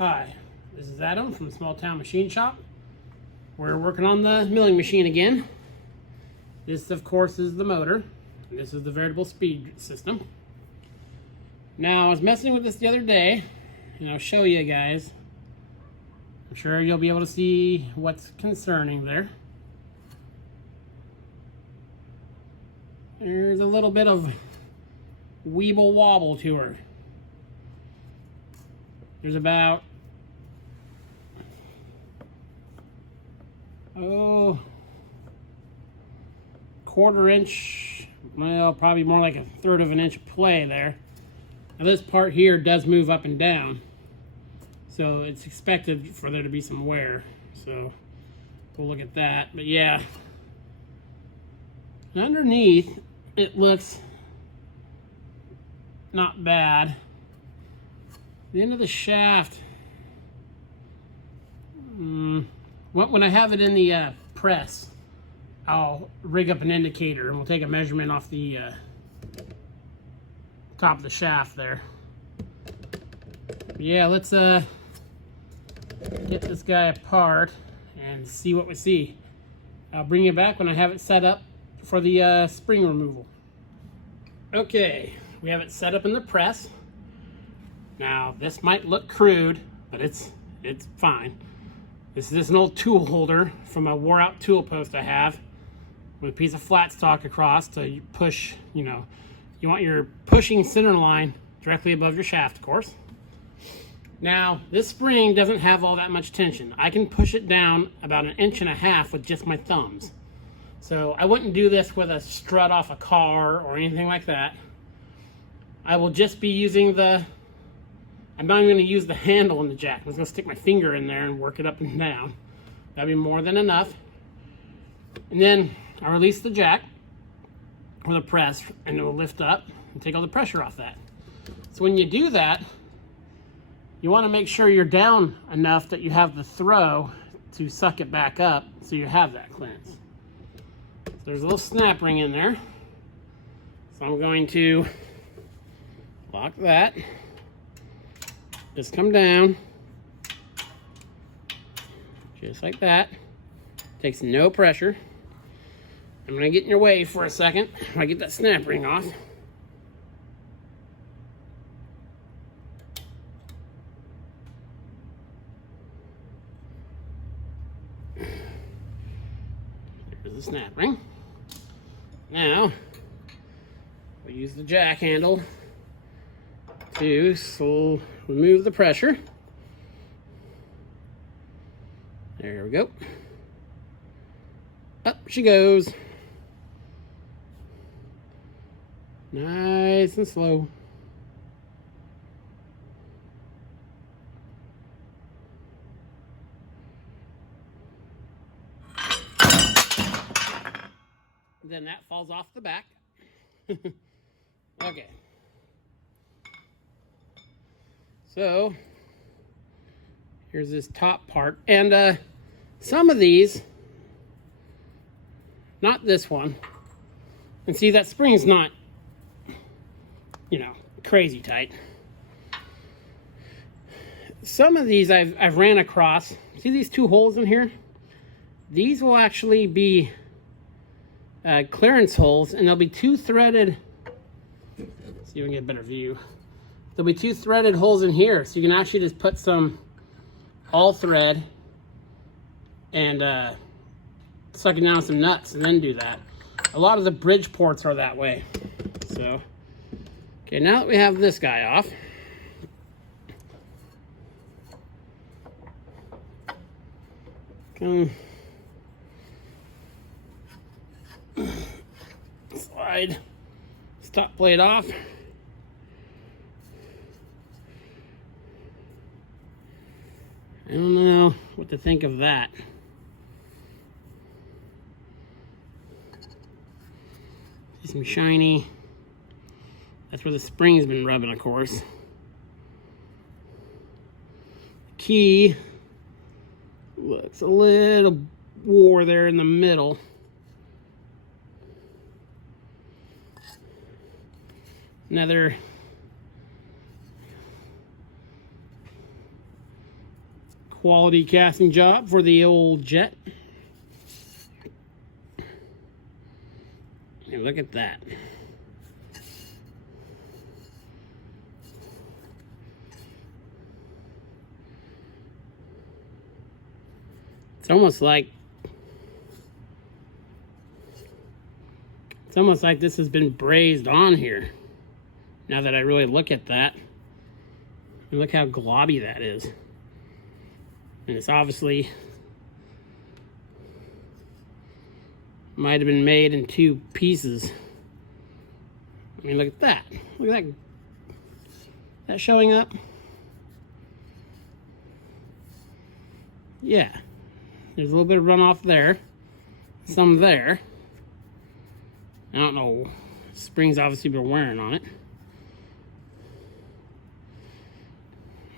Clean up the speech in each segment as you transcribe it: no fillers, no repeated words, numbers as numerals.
Hi, this is Adam from Small Town Machine Shop. We're working on the milling machine again. This, of course, is the motor. And this is the variable speed system. Now, I was messing with this the other day, and I'll show you guys. I'm sure you'll be able to see what's concerning there. There's a little bit of weeble wobble to her. There's about quarter inch, well, probably more like a third of an inch play there. Now this part here does move up and down, so it's expected for there to be some wear. So we'll look at that. But yeah, underneath it looks not bad. The end of the shaft, when I have it in the press, I'll rig up an indicator and we'll take a measurement off the top of the shaft there. Yeah, let's get this guy apart and see what we see. I'll bring you back when I have it set up for the spring removal. Okay, we have it set up in the press. Now, this might look crude, but it's fine. This is an old tool holder from a wore out tool post I have with a piece of flat stock across to push, you want your pushing center line directly above your shaft, of course. Now, this spring doesn't have all that much tension. I can push it down about 1.5 inches with just my thumbs. So I wouldn't do this with a strut off a car or anything like that. I will just be using I'm not even going to use the handle in the jack. I'm just going to stick my finger in there and work it up and down. That'll be more than enough. And then I release the jack with a press, and it will lift up and take all the pressure off that. So when you do that, you want to make sure you're down enough that you have the throw to suck it back up so you have that clearance. So there's a little snap ring in there. So I'm going to lock that. Just come down, just like that. Takes no pressure. I'm gonna get in your way for a second when I get that snap ring off. There's the snap ring. Now, we use the jack handle to remove the pressure. There we go. Up she goes. Nice and slow. Then that falls off the back. Okay. So, here's this top part, and some of these, not this one, and see that spring's not, crazy tight. Some of these I've ran across, see these two holes in here? These will actually be clearance holes, and they'll be two threaded, let's see if we can get a better view. There'll be two threaded holes in here, so you can actually just put some all thread and suck it down some nuts and then do that. A lot of the bridge ports are that way. So, okay, now that we have this guy off, slide this top plate off. I don't know what to think of that. See some shiny. That's where the spring's been rubbing, of course. The key looks a little wore there in the middle. Another quality casting job for the old jet. And look at that. It's almost like this has been brazed on here. Now that I really look at that. And look how globby that is. And it's obviously might have been made in 2 pieces. I mean, look at that. Look at that. That showing up? Yeah. There's a little bit of runoff there. Some there. I don't know. Spring's obviously been wearing on it.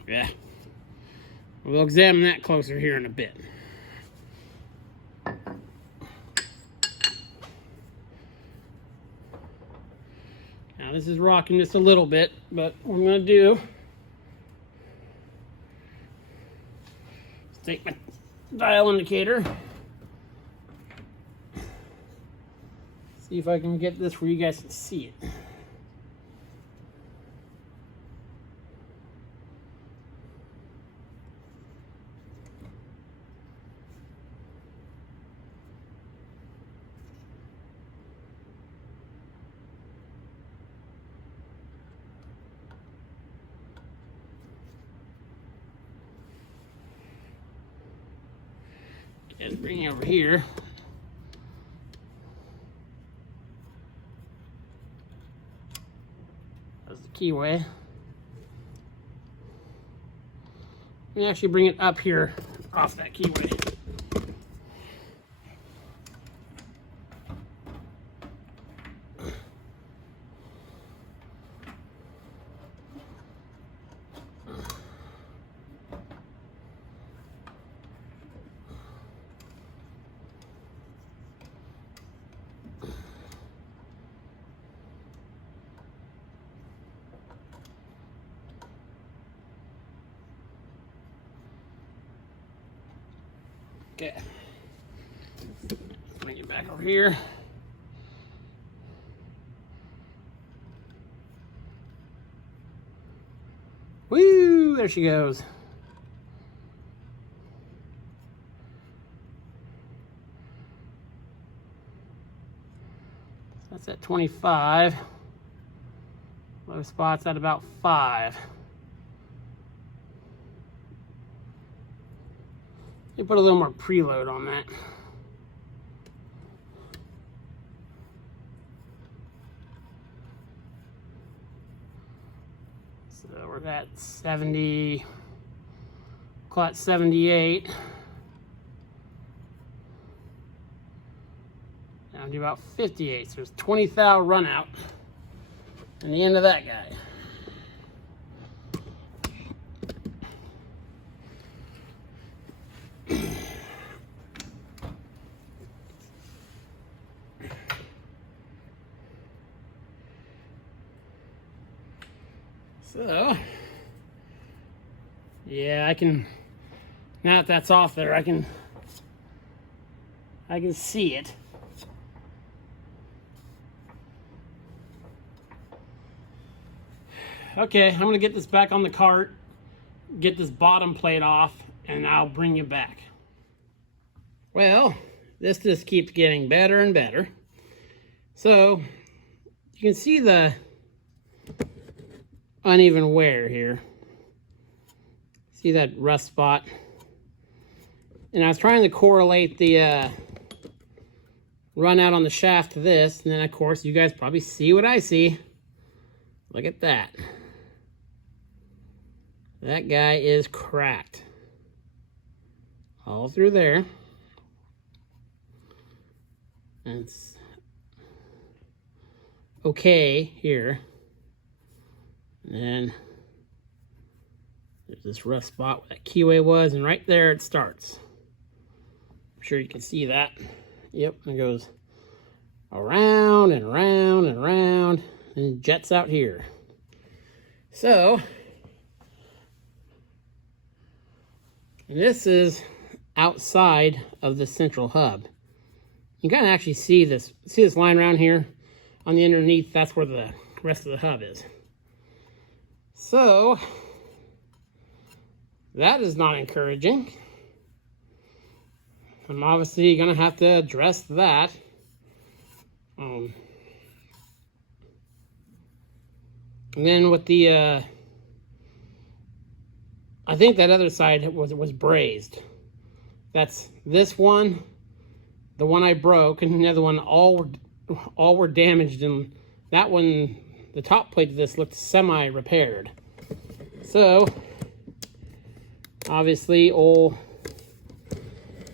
Yeah. We'll examine that closer here in a bit. Now this is rocking just a little bit, but what I'm going to do is take my dial indicator. See if I can get this where you guys can see it. Just bring it over here. That's the keyway. Let me actually bring it up here off that keyway. Okay, bring it back over here. Woo, there she goes. That's at 25. Low spot's at about 5. You put a little more preload on that. So we're at 70, call it 78. Down to about 58. So there's 20 thou run out. And the end of that guy. So, yeah, I can, now that that's off there, I can see it. Okay, I'm gonna get this back on the cart, get this bottom plate off, and I'll bring you back. Well, this just keeps getting better and better. So, you can see the uneven wear here. See that rust spot? And I was trying to correlate the run out on the shaft to this, and then of course you guys probably see what I see. Look at that. That guy is cracked. All through there. And it's okay here. And then there's this rough spot where that keyway was, and right there it starts. I'm sure you can see that. Yep, and it goes around and around and around, and jets out here. So, This is outside of the central hub. You can actually see this line around here on the underneath. That's where the rest of the hub is. So that is not encouraging. I'm obviously gonna have to address that. And then with the I think that other side was brazed. That's this one, the one I broke, and the other one all were damaged, and that one, the top plate of this looked semi-repaired. So obviously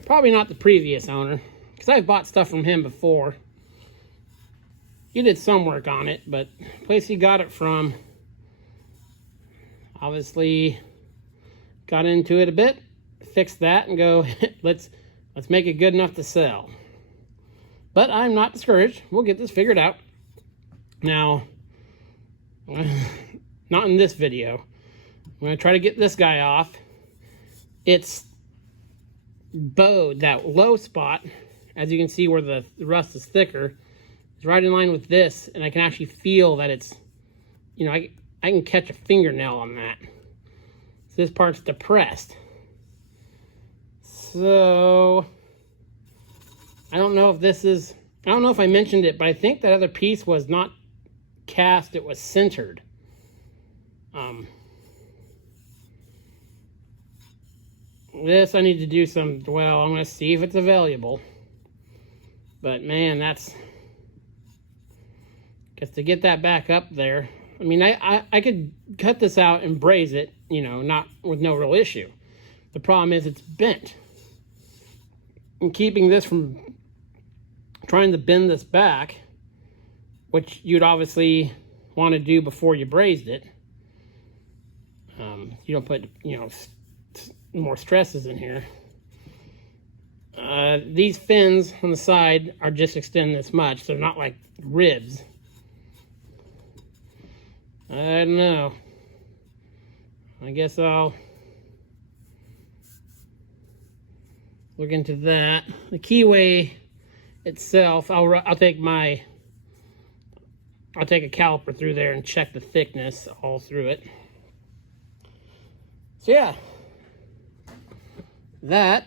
probably not the previous owner, because I've bought stuff from him before. He did some work on it, but the place he got it from obviously got into it a bit, fixed that, and go, let's make it good enough to sell. But I'm not discouraged. We'll get this figured out. Now, not in this video. I'm going to try to get this guy off. It's bowed, that low spot, as you can see where the rust is thicker, is right in line with this, and I can actually feel that it's, you know, I can catch a fingernail on that. So this part's depressed. So I don't know if I mentioned it, but I think that other piece was not cast, it was centered. This I need to do I'm going to see if it's available. But man, because to get that back up there, I mean, I could cut this out and braze it, you know, not with no real issue. The problem is it's bent. And keeping this from trying to bend this back, which you'd obviously want to do before you brazed it. You don't put, you know, more stresses in here. These fins on the side are just extend this much. They're not like ribs. I don't know. I guess I'll look into that. The keyway itself, I'll take a caliper through there and check the thickness all through it. So yeah, that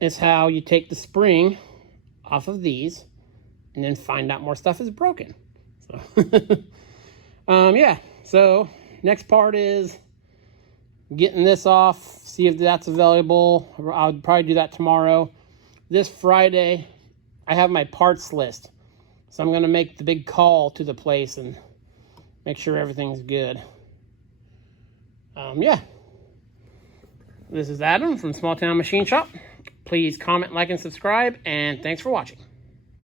is how you take the spring off of these and then find out more stuff is broken. So yeah, so next part is getting this off, see if that's available. I'll probably do that tomorrow. This Friday, I have my parts list. So I'm going to make the big call to the place and make sure everything's good. Yeah. This is Adam from Small Town Machine Shop. Please comment, like, and subscribe, and thanks for watching.